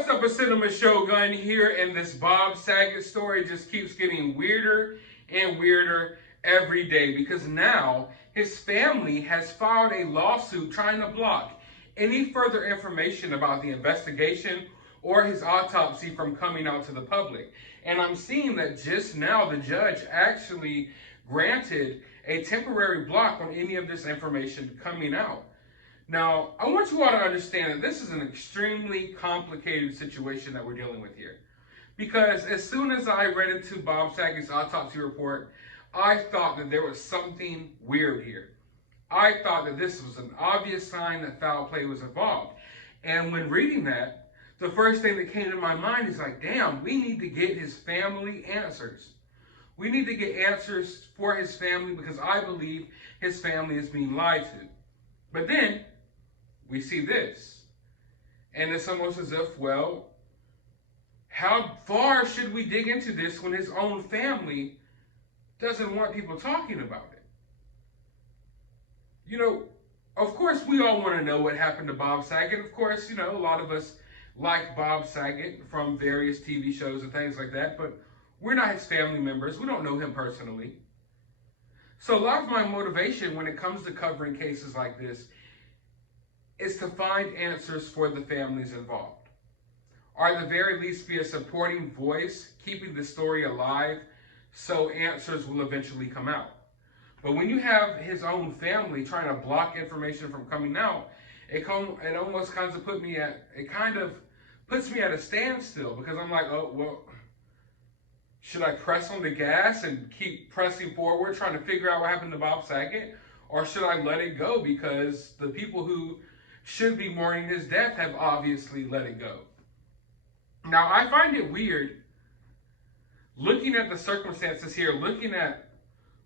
What's up, a Cinema Shogun here, and this Bob Saget story just keeps getting weirder and weirder every day because now his family has filed a lawsuit trying to block any further information about the investigation or his autopsy from coming out to the public. And I'm seeing that just now the judge actually granted a temporary block on any of this information coming out. Now, I want you all to understand that this is an extremely complicated situation that we're dealing with here. Because as soon as I read into Bob Saget's autopsy report, I thought that there was something weird here. I thought that this was an obvious sign that foul play was involved. And when reading that, the first thing that came to my mind is like, damn, we need to get his family answers. We need to get answers for his family because I believe his family is being lied to. But then, we see this. And it's almost as if, well, how far should we dig into this when his own family doesn't want people talking about it? You know, of course, we all want to know what happened to Bob Saget. Of course, you know, a lot of us like Bob Saget from various TV shows and things like that, but we're not his family members. We don't know him personally. So a lot of my motivation when it comes to covering cases like this is to find answers for the families involved. Or at the very least be a supporting voice, keeping the story alive so answers will eventually come out. But when you have his own family trying to block information from coming out, it almost kind of puts me at a standstill because I'm like, oh, well, should I press on the gas and keep pressing forward, trying to figure out what happened to Bob Saget? Or should I let it go because the people who should be mourning his death have obviously let it go? Now, I find it weird looking at the circumstances here, looking at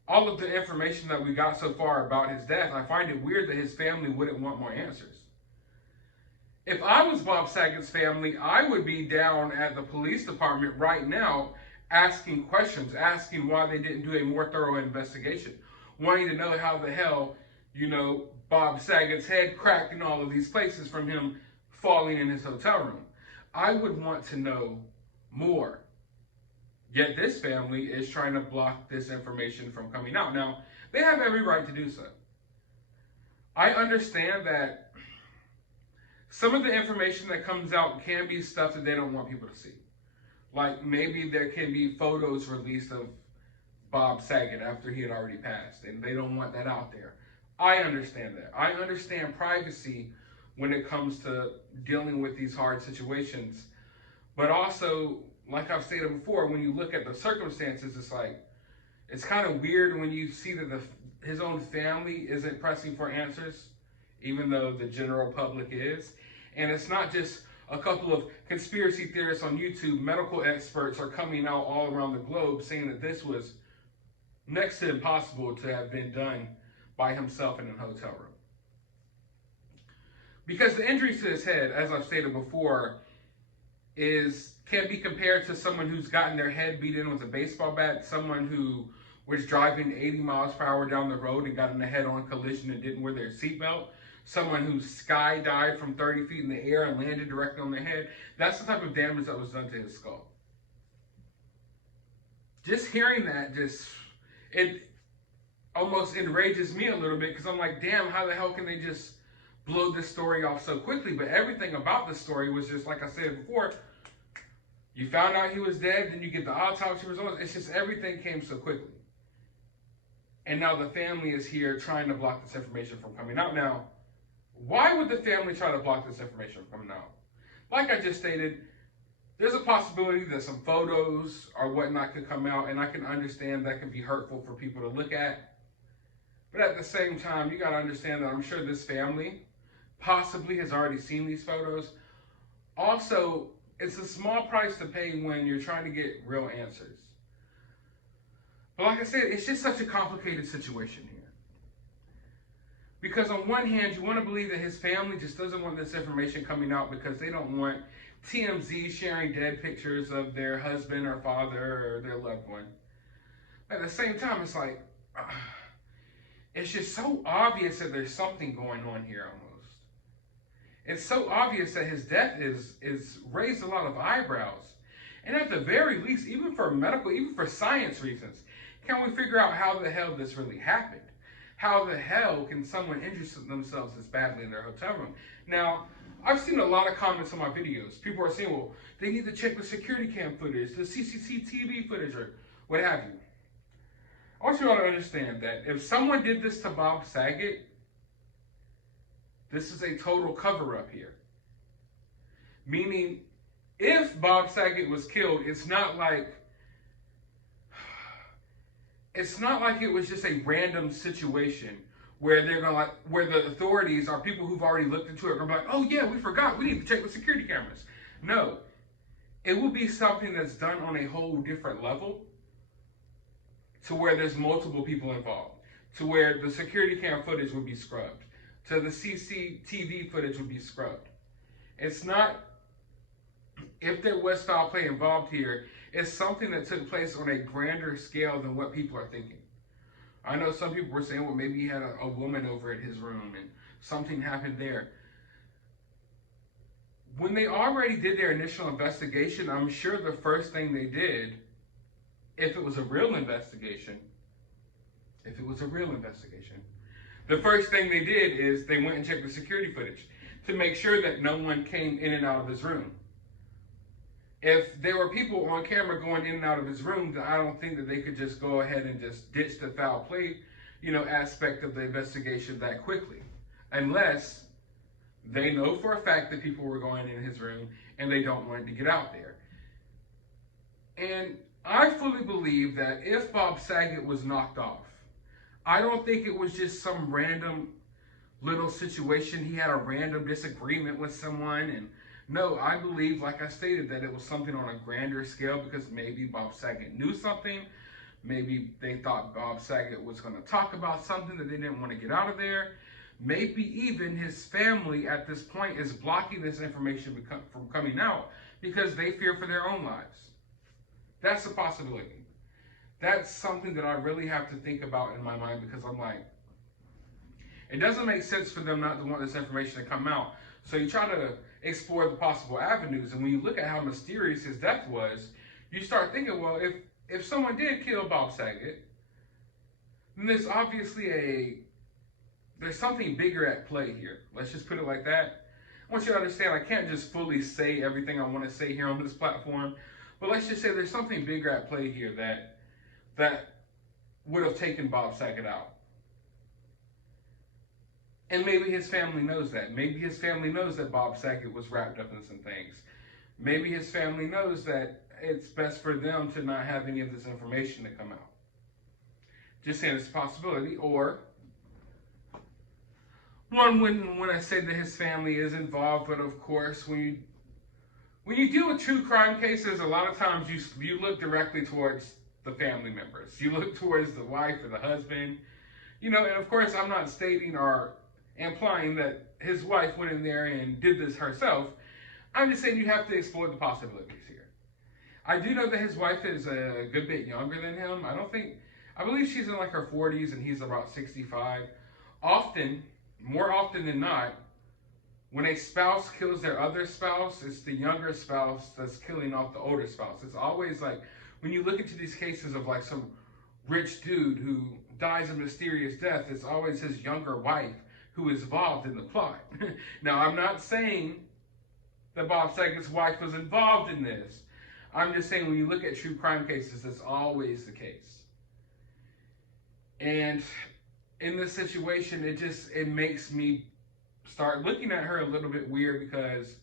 all of the information that we got so far about his death. I find it weird that his family wouldn't want more answers. If I was Bob Saget's family, I would be down at the police department right now asking questions, asking why they didn't do a more thorough investigation, wanting to know how the hell, you know, Bob Saget's head cracked in all of these places from him falling in his hotel room. I would want to know more. Yet this family is trying to block this information from coming out. Now, they have every right to do so. I understand that some of the information that comes out can be stuff that they don't want people to see. Like maybe there can be photos released of Bob Saget after he had already passed, and they don't want that out there. I understand that. I understand privacy when it comes to dealing with these hard situations. But also, like I've stated before, when you look at the circumstances, it's kind of weird when you see that his own family isn't pressing for answers, even though the general public is. And it's not just a couple of conspiracy theorists on YouTube. Medical experts are coming out all around the globe saying that this was next to impossible to have been done by himself in a hotel room. Because the injuries to his head, as I've stated before, can be compared to someone who's gotten their head beat in with a baseball bat, someone who was driving 80 miles per hour down the road and got in a head-on collision and didn't wear their seatbelt, someone who skydived from 30 feet in the air and landed directly on their head. That's the type of damage that was done to his skull. Just hearing that, it almost enrages me a little bit because I'm like, damn, how the hell can they just blow this story off so quickly? But everything about the story was just, like I said before, you found out he was dead, then you get the autopsy results. It's just everything came so quickly. And now the family is here trying to block this information from coming out. Now, why would the family try to block this information from coming out? Like I just stated, there's a possibility that some photos or whatnot could come out, and I can understand that can be hurtful for people to look at. But at the same time, you got to understand that I'm sure this family possibly has already seen these photos. Also, it's a small price to pay when you're trying to get real answers. But like I said, it's just such a complicated situation here. Because on one hand, you want to believe that his family just doesn't want this information coming out because they don't want TMZ sharing dead pictures of their husband or father or their loved one. At the same time, it's like, it's just so obvious that there's something going on here almost. It's so obvious that his death is raised a lot of eyebrows. And at the very least, even for medical, even for science reasons, can we figure out how the hell this really happened? How the hell can someone injure themselves this badly in their hotel room? Now, I've seen a lot of comments on my videos. People are saying, well, they need to check the security cam footage, the CCTV footage, or what have you. I want you all to understand that if someone did this to Bob Saget, this is a total cover-up here. Meaning, if Bob Saget was killed, it's not like it was just a random situation where they're gonna where the authorities are people who've already looked into it are gonna be like, oh yeah, we forgot, we need to check the security cameras. No, it will be something that's done on a whole different level, to where there's multiple people involved, to where the security cam footage would be scrubbed, to the CCTV footage would be scrubbed. It's not, if there was foul play involved here, it's something that took place on a grander scale than what people are thinking. I know some people were saying, well, maybe he had a woman over at his room and something happened there. When they already did their initial investigation, I'm sure the first thing they did, if it was a real investigation, the first thing they did is they went and checked the security footage to make sure that no one came in and out of his room. If there were people on camera going in and out of his room, then I don't think that they could just go ahead and just ditch the foul play, aspect of the investigation that quickly. Unless they know for a fact that people were going in his room and they don't want it to get out there. And I fully believe that if Bob Saget was knocked off, I don't think it was just some random little situation. He had a random disagreement with someone. And no, I believe, like I stated, that it was something on a grander scale, because maybe Bob Saget knew something. Maybe they thought Bob Saget was going to talk about something that they didn't want to get out of there. Maybe even his family at this point is blocking this information from coming out because they fear for their own lives. That's a possibility. That's something that I really have to think about in my mind, because I'm like, it doesn't make sense for them not to want this information to come out. So you try to explore the possible avenues, and when you look at how mysterious his death was, you start thinking, well, if someone did kill Bob Saget, then there's obviously there's something bigger at play here. Let's just put it like that. I want you to understand, I can't just fully say everything I want to say here on this platform, but let's just say there's something bigger at play here that would have taken Bob Saget out. And maybe his family knows that. Maybe his family knows that Bob Saget was wrapped up in some things. Maybe his family knows that it's best for them to not have any of this information to come out. Just saying it's a possibility. Or one wouldn't want to say that his family is involved, but of course, when you deal with true crime cases, a lot of times you look directly towards the family members. You look towards the wife or the husband. And of course, I'm not stating or implying that his wife went in there and did this herself. I'm just saying you have to explore the possibilities here. I do know that his wife is a good bit younger than him. I believe she's in like her 40s and he's about 65. More often than not, when a spouse kills their other spouse, it's the younger spouse that's killing off the older spouse. It's always like, when you look into these cases of like some rich dude who dies a mysterious death, it's always his younger wife who is involved in the plot. Now, I'm not saying that Bob Saget's wife was involved in this. I'm just saying when you look at true crime cases, that's always the case. And in this situation, it makes me start looking at her a little bit weird, because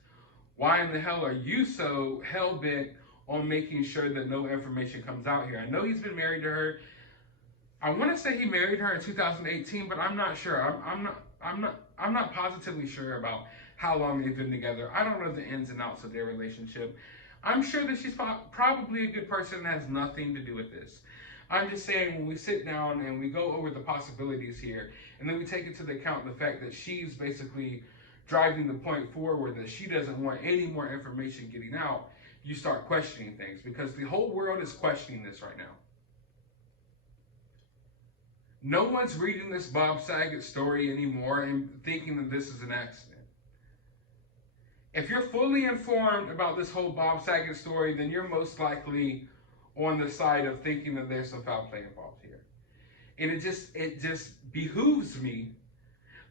why in the hell are you so hell-bent on making sure that no information comes out here? I know he's been married to her. I want to say he married her in 2018, but I'm not sure. I'm not positively sure about how long they've been together. I don't know the ins and outs of their relationship. I'm sure that she's probably a good person and has nothing to do with this. I'm just saying, when we sit down and we go over the possibilities here, and then we take into account the fact that she's basically driving the point forward that she doesn't want any more information getting out, you start questioning things, because the whole world is questioning this right now. No one's reading this Bob Saget story anymore and thinking that this is an accident. If you're fully informed about this whole Bob Saget story, then you're most likely on the side of thinking that there's some foul play involved here. And it just behooves me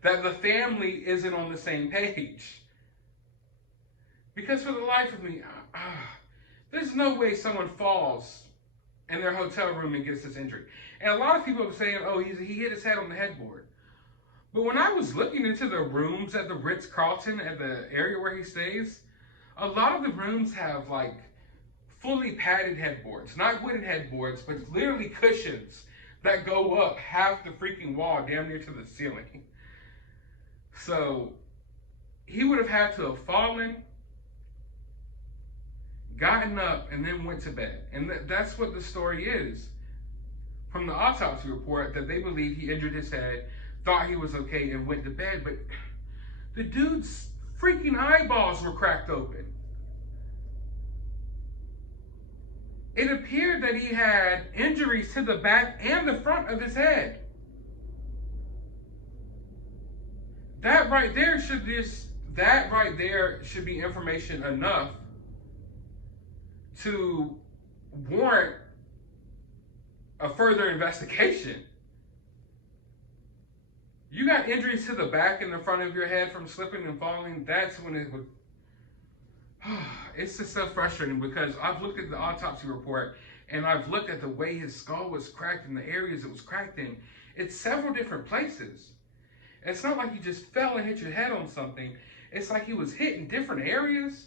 that the family isn't on the same page. Because for the life of me, there's no way someone falls in their hotel room and gets this injury. And a lot of people are saying, oh, he hit his head on the headboard. But when I was looking into the rooms at the Ritz-Carlton, at the area where he stays, a lot of the rooms have like fully padded headboards. Not wooden headboards, but literally cushions that go up half the freaking wall, damn near to the ceiling. So he would have had to have fallen, gotten up, and then went to bed. And that's what the story is from the autopsy report, that they believe he injured his head, thought he was okay, and went to bed. But the dude's freaking eyeballs were cracked open. It appeared that he had injuries to the back and the front of his head. That right there should be information enough to warrant a further investigation. You got injuries to the back and the front of your head from slipping and falling, that's when it would... It's just so frustrating, because I've looked at the autopsy report and I've looked at the way his skull was cracked and the areas it was cracked in. It's several different places. It's not like you just fell and hit your head on something. It's like he was hit in different areas.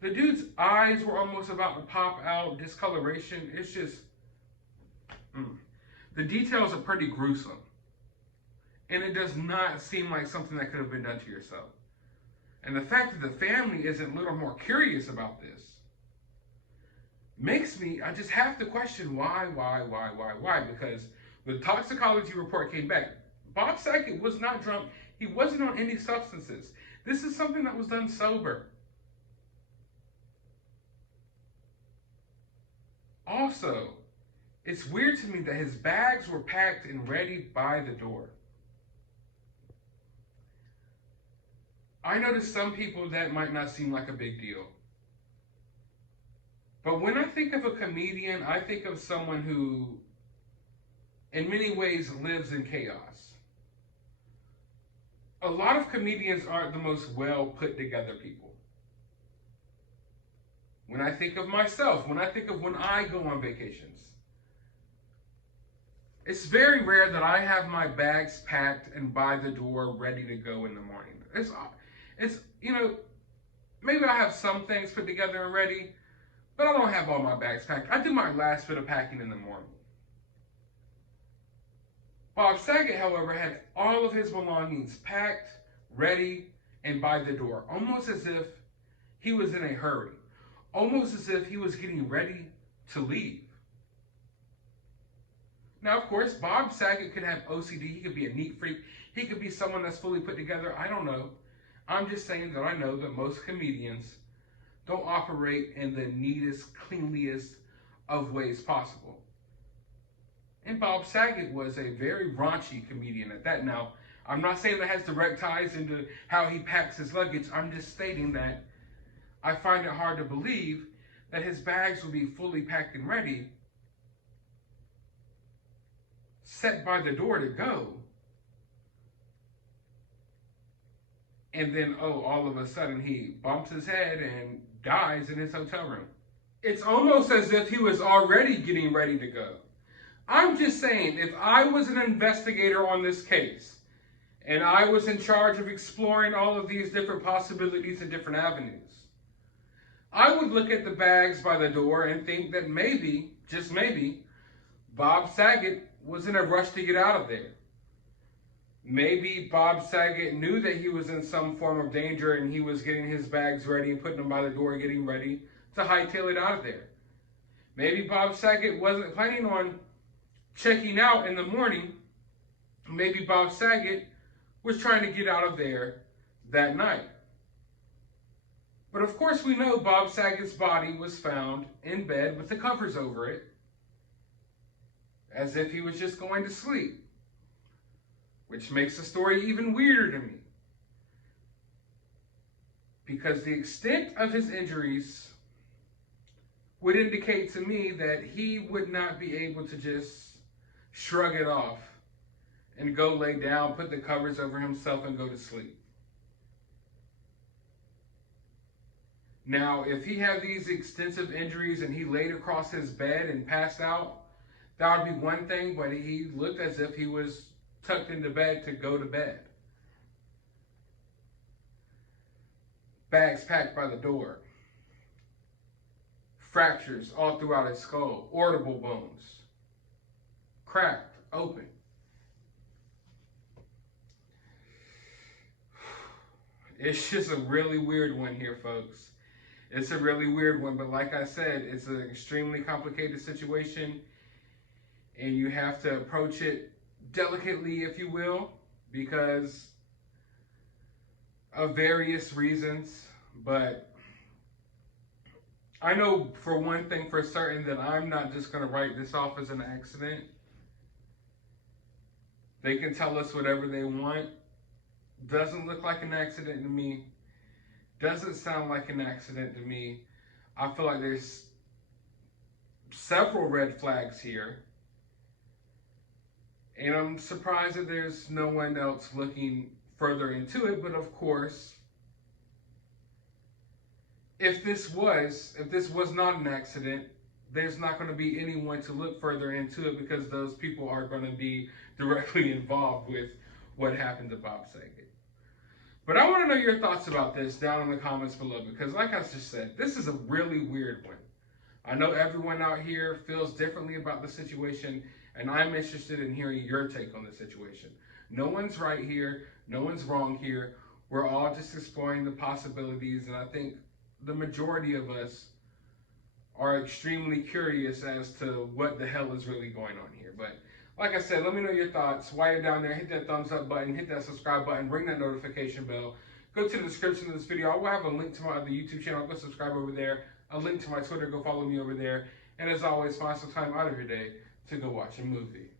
The dude's eyes were almost about to pop out, discoloration. It's just... The details are pretty gruesome. And it does not seem like something that could have been done to yourself. And the fact that the family isn't a little more curious about this makes me, I just have to question why? Because the toxicology report came back. Bob Saget was not drunk. He wasn't on any substances. This is something that was done sober. Also, it's weird to me that his bags were packed and ready by the door. I know to some people that might not seem like a big deal. But when I think of a comedian, I think of someone who, in many ways, lives in chaos. A lot of comedians aren't the most well put together people. When I think of myself, when I think of when I go on vacations, it's very rare that I have my bags packed and by the door ready to go in the morning. It's you know, maybe I have some things put together and ready, but I don't have all my bags packed. I do my last bit of packing in the morning. Bob Saget, however, had all of his belongings packed, ready, and by the door, almost as if he was in a hurry, almost as if he was getting ready to leave. Now, of course, Bob Saget could have OCD. He could be a neat freak. He could be someone that's fully put together. I don't know. I'm just saying that I know that most comedians don't operate in the neatest, cleanliest of ways possible. And Bob Saget was a very raunchy comedian at that. Now, I'm not saying that has direct ties into how he packs his luggage. I'm just stating that I find it hard to believe that his bags would be fully packed and ready, set by the door to go, and then, all of a sudden he bumps his head and dies in his hotel room. It's almost as if he was already getting ready to go. I'm just saying, if I was an investigator on this case, and I was in charge of exploring all of these different possibilities and different avenues, I would look at the bags by the door and think that maybe, just maybe, Bob Saget was in a rush to get out of there. Maybe Bob Saget knew that he was in some form of danger and he was getting his bags ready and putting them by the door, getting ready to hightail it out of there. Maybe Bob Saget wasn't planning on checking out in the morning. Maybe Bob Saget was trying to get out of there that night. But of course we know Bob Saget's body was found in bed with the covers over it, as if he was just going to sleep, which makes the story even weirder to me. because the extent of his injuries would indicate to me that he would not be able to just shrug it off and go lay down, put the covers over himself, and go to sleep. Now, if he had these extensive injuries and he laid across his bed and passed out, that would be one thing, but he looked as if he was tucked into bed to go to bed. Bags packed by the door. Fractures all throughout his skull. Orbital bones. Cracked, open. It's just a really weird one here, folks. It's a really weird one, but like I said, it's an extremely complicated situation, and you have to approach it delicately, if you will, because of various reasons. But I know for one thing for certain that I'm not just going to write this off as an accident. They can tell us whatever they want. Doesn't look like an accident to me. Doesn't sound like an accident to me. I feel like there's several red flags here. And I'm surprised that there's no one else looking further into it. But of course, if this was not an accident, there's not going to be anyone to look further into it, because those people are going to be directly involved with what happened to Bob Saget. But I want to know your thoughts about this down in the comments below, because like I just said, this is a really weird one. I know everyone out here feels differently about the situation, and I'm interested in hearing your take on the situation. No one's right here. No one's wrong here. We're all just exploring the possibilities, and I think the majority of us are extremely curious as to what the hell is really going on here. But like I said, let me know your thoughts. While you're down there, hit that thumbs up button, hit that subscribe button, ring that notification bell. Go to the description of this video. I will have a link to my other YouTube channel. Go subscribe over there. A link to my Twitter. Go follow me over there. And as always, find some time out of your day to go watch a movie.